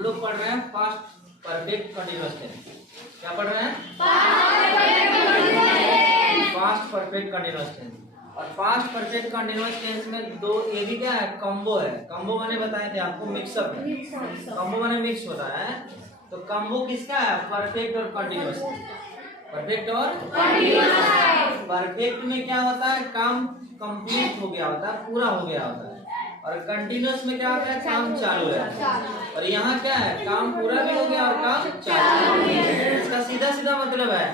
हम लोग पढ़ रहे हैं पास्ट परफेक्ट कंटीन्यूअस टेंस। क्या पढ़ रहे हैं? Past perfect continuous tense. और फास्ट परफेक्ट कंटीन्यूअस टेंस में दो ये भी क्या है, कॉम्बो है। कॉम्बो मैंने बताए थे आपको, मिक्सअप है। कॉम्बो मैंने मिक्स होता है। तो कॉम्बो किसका है? परफेक्ट और कंटीन्यूअस। परफेक्ट और कंटीन्यूअस। परफेक्ट में क्या होता है, काम कंप्लीट हो गया होता है, पूरा हो गया होता है। और कंटीन्यूअस में क्या होता है, काम चालू है। और यहाँ क्या है, काम पूरा भी हो गया और काम चालू है। इसका सीधा सीधा मतलब है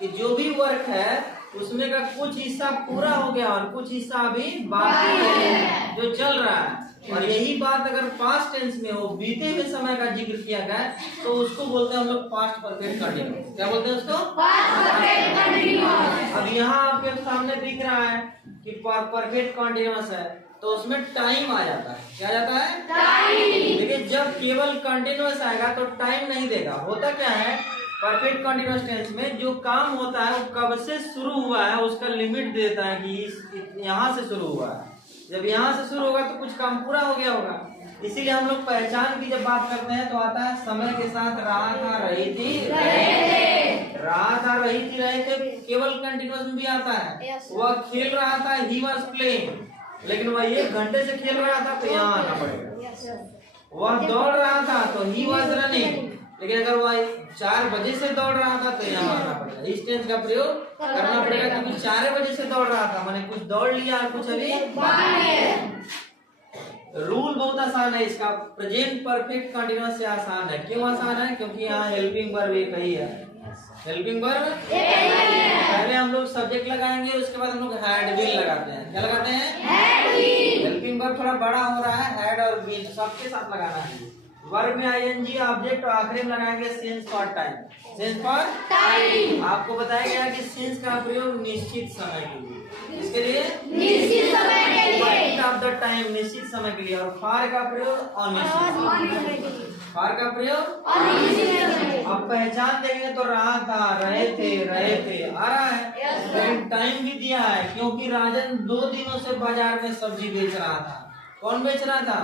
कि जो भी वर्क है उसमें का कुछ हिस्सा पूरा हो गया और कुछ हिस्सा अभी बाकी है जो चल रहा है। और यही बात अगर पास्ट टेंस में हो, बीते हुए समय का जिक्र किया गया, तो उसको बोलते हैं हम लोग पास्ट परफेक्ट कंटीन्यूअस। क्या बोलते हैं उसको? Past perfect continuous. अब यहाँ आपके सामने दिख रहा है कि परफेक्ट कंटीन्यूअस है, तो उसमें टाइम आ जाता है। क्या जाता है? टाइम। देखिए जब केवल कंटीन्यूअस आएगा तो टाइम नहीं देगा। होता क्या है, परफेक्ट कंटीन्यूअस टेंस में जो काम होता है वो कब से शुरू हुआ है उसका लिमिट देता है कि यहाँ से शुरू हुआ है। जब यहाँ से शुरू होगा तो कुछ काम पूरा हो गया होगा। इसीलिए हम लोग पहचान की जब बात करते हैं तो आता है समय के साथ रहा था, रही थी, रहा था, रही थी, रहे थे। केवल कंटीन्यूअस में भी आता है। वह खेल रहा था, ही वॉज प्लेइंग, लेकिन वह 1 घंटे से खेल रहा था तो यहाँ आना पड़ेगा। वह दौड़ रहा था तो ही वॉज रनिंग, लेकिन अगर वह 4 बजे से दौड़ रहा था तो यहाँ आना पड़ेगा। इस टेंस का प्रयोग करना पड़ेगा क्योंकि 4 बजे से दौड़ रहा था, मैंने कुछ दौड़ लिया और कुछ अभी बाकी है। रूल बहुत आसान है इसका। प्रेजेंट परफेक्ट कंटीन्यूअस से आसान है। क्यों आसान है? क्योंकि यहाँ हेल्पिंग वर्ब एक ही है। हेल्पिंग वर्ब पहले हम लोग सब्जेक्ट लगाएंगे, उसके बाद हम लोग हैड बीन लगाते हैं। क्या लगाते हैं? हेल्पिंग वर्ब थोड़ा बड़ा हो रहा है, हैड और बीन सबके साथ लगाना है। वर्ब में आईएनजी ऑब्जेक्ट और आखिरी में लगाएंगे since for time. Since for time. आपको बताया गया कि सिंस का प्रयोग निश्चित समय के लिए, इसके लिए निश्चित समय के लिए, ऑफ द टाइम निश्चित समय के लिए। और फॉर का प्रयोग अनिश्चित। फॉर का प्रयोग अनिश्चित। अब पहचान देंगे तो रहा था, रहे थे आ रहा है, लेकिन टाइम भी दिया है क्योंकि राजन 2 दिनों से बाजार में सब्जी बेच रहा था। कौन बेच रहा था?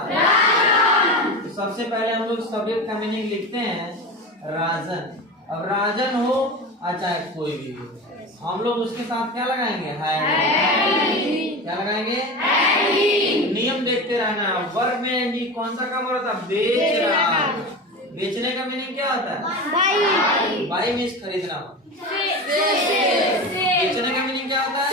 तो सबसे पहले हम लोग सब्जेक्ट का मीनिंग लिखते हैं राजन। अब राजन हो चाहे कोई भी हो, हम लोग उसके साथ क्या लगाएंगे? हैड। क्या लगाएंगे? नियम देखते रहना। वर्ब में एनजी कौन सा काम हो रहा था? बेच रहा। बेचने का मीनिंग क्या होता है? बाई मीन्स खरीदना। बेचने का मीनिंग क्या होता है?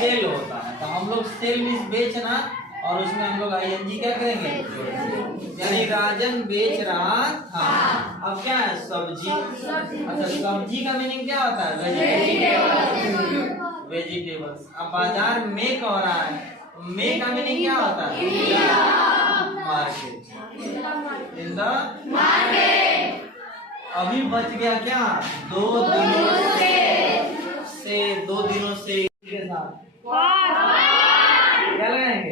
सेल होता है। तो हम लोग सेल मीन्स बेचना, और उसमें हम लोग आईएनजी क्या करेंगे? यानी राजन बेच रहा था। अब क्या है? सब्जी। अच्छा, सब्जी का मीनिंग क्या होता है? वेजिटेबल्स। अब बाजार में कह रहा है, में का मीनिंग क्या होता है? मार्केट। In the market. अभी बच गया क्या? 2 दिनों से 2 दिनों से के साथ क्या लगाएंगे?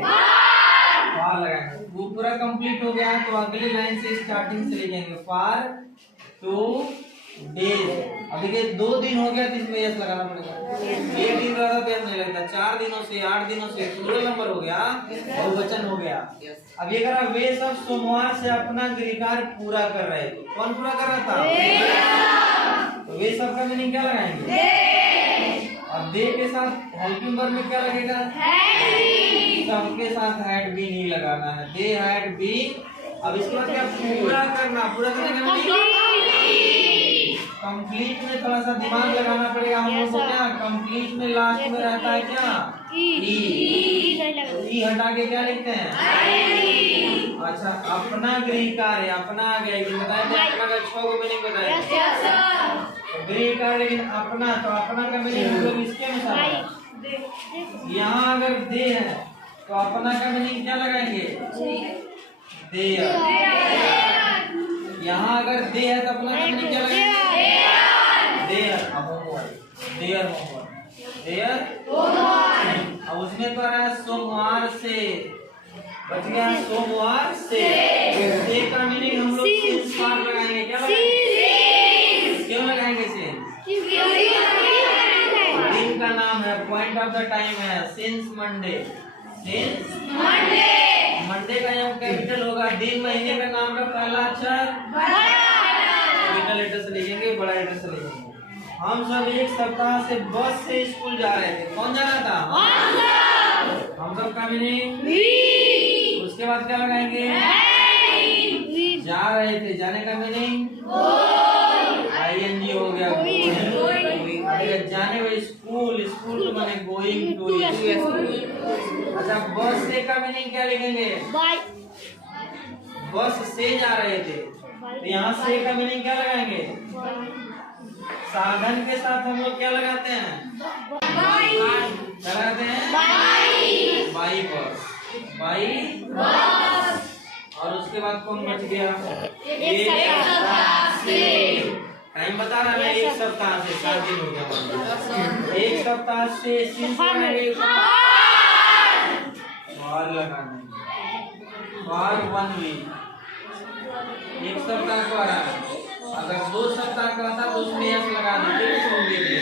फॉर लगाएंगे। वो पूरा कंप्लीट हो गया तो अगली लाइन से स्टार्टिंग से ले जाएंगे। For 2 days. अभी के 2 दिन हो गया तो इसमें यस लगाना पड़ेगा। 1 दिन रहा तो यस नहीं लगता। 4 दिनों से, 8 दिनों से प्लूरल नंबर हो गया, बहुवचन हो गया। अब ये करा, वे सब सोमवार से अपना गृह कार्य पूरा कर रहे थे। कौन पूरा कर रहा था? तो वे सब का मीनिंग क्या लगाएंगे? अब दे के साथ हेल्पिंग वर्ब में क्या लगेगा? सबके साथ हैड बीन ही लगाना है। They had been. अब इसके बाद क्या? पूरा करना। पूरा करने का मीनिंग कंप्लीट में थोड़ा सा दिमाग लगाना पड़ेगा हम लोग को। क्या कंप्लीट में लास्ट में रहता है? क्या ई हटा के क्या लिखते हैं? अच्छा, अपना गृह कार्य। अपना आ गया, बताया था अपना का 6 को मीनिंग बताया। गृह कार्य, लेकिन अपना, तो अपना का मीनिंग हम लोग इसके अनुसार। यहाँ अगर दे है तो अपना का मीनिंग क्या लगाएंगे? देयर। यहाँ अगर दे है तो अपना का मीनिंग क्या लगाएंगे? Their homework. Their homework. Their homework. अब उसमें तो आ रहा है सोमवार से, बच गया सोमवार से। दे का मीनिंग हम लोग सिंस फॉर लगाएंगे। क्या लगाएंगे? क्यों लगाएंगे सिंस? दिन का नाम है, पॉइंट ऑफ द टाइम है। Since Monday. Since Monday. Monday का यहाँ कैपिटल होगा, दिन महीने का नाम का पहला अक्षर कैपिटल लेटर से लिखेंगे, बड़ा लेटर से लिखेंगे। हम सब एक सप्ताह से बस से स्कूल जा रहे थे। कौन जा रहा था? हम सब का मीनिंग। उसके बाद क्या लगाएंगे? जा रहे थे, जाने का मीनिंग ING हो गया, जाने में स्कूल, स्कूल तो माने गोइंग टू स्कूल। अच्छा, बस से का मीनिंग क्या लिखेंगे? बस से जा रहे थे, तो यहाँ से का मीनिंग क्या लगाएंगे? साधन के साथ हम लोग क्या लगाते हैं? क्या लगाते हैं? By bus, by bus. और उसके बाद कौन बच गया? एक सप्ताह से। टाइम बता रहा है, एक सप्ताह से 7 दिन हो गया। एक सप्ताह से और लगाना और 1 वीक। एक सप्ताह को आ रहा है, अगर 2 सप्ताह का था तो उसमें यस लगा दीजिए।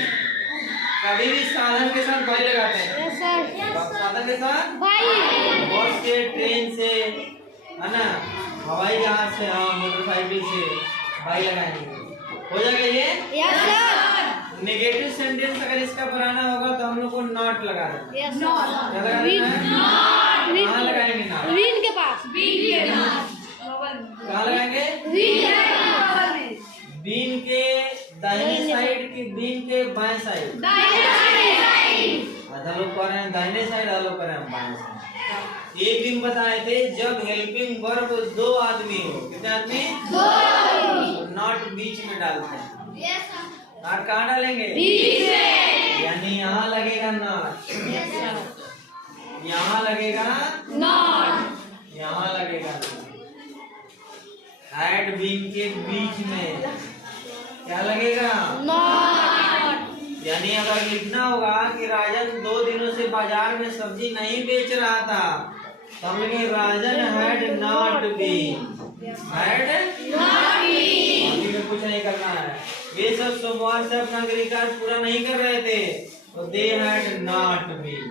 कभी भी साधन के साथ भाई लगाते हैं। साधन के साथ बस से, ट्रेन से, है ना, हवाई जहाज से, हाँ, मोटरसाइकिल से भाई लगाएंगे। हो जाएगा ये? Yes sir. नेगेटिव सेंटेंस अगर इसका पुराना होगा तो हम लोग को नॉट लगा देना। Yes sir. क्या लगा देना है? कहाँ लगाएंगे नॉट? रीन के पास। कहाँ लगाएंगे? बीन के दाहिने साइड की, बीन के बाएं साइड। आधा लोग कह रहे हैं दाहिने साइड, आधा लोग कह रहे हैं बाएं साइड। एक दिन बताए थे जब हेल्पिंग वर्ब 2 आदमी हो। कितने आदमी? 2। नॉट बीच में डालते हैं। नॉट कहाँ डालेंगे? बीच में। यानी यहाँ लगेगा नॉट, यहाँ लगेगा नॉट, यहाँ लगेगा एट बीन के बीच में क्या लगेगा? नॉट। यानी अगर लिखना होगा कि राजन 2 दिनों से बाजार में सब्जी नहीं बेच रहा था, तो हम लिखेंगे Rajan had not been. Had not been. कुछ नहीं करना है। ये सब सोमवार से अपना गृहकार्य पूरा नहीं कर रहे थे, तो they had not been.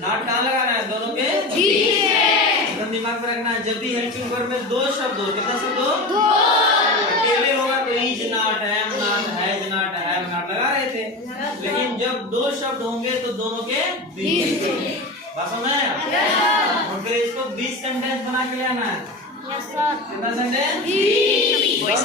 Not कहाँ लगाना है? दोनों के एकदम दिमाग में रखना है। जब भी हेल्पिंग वर्ब में 2 शब्द हो, कितना शब्द हो? 2। अकेले होगा तो is not, am not, has not, have not लगा रहे थे, लेकिन जब 2 शब्द होंगे तो दोनों के बीच में। बात समझ में आया? और फिर इसको 20 सेंटेंस बना के ले आना है। कितना सेंटेंस? 20।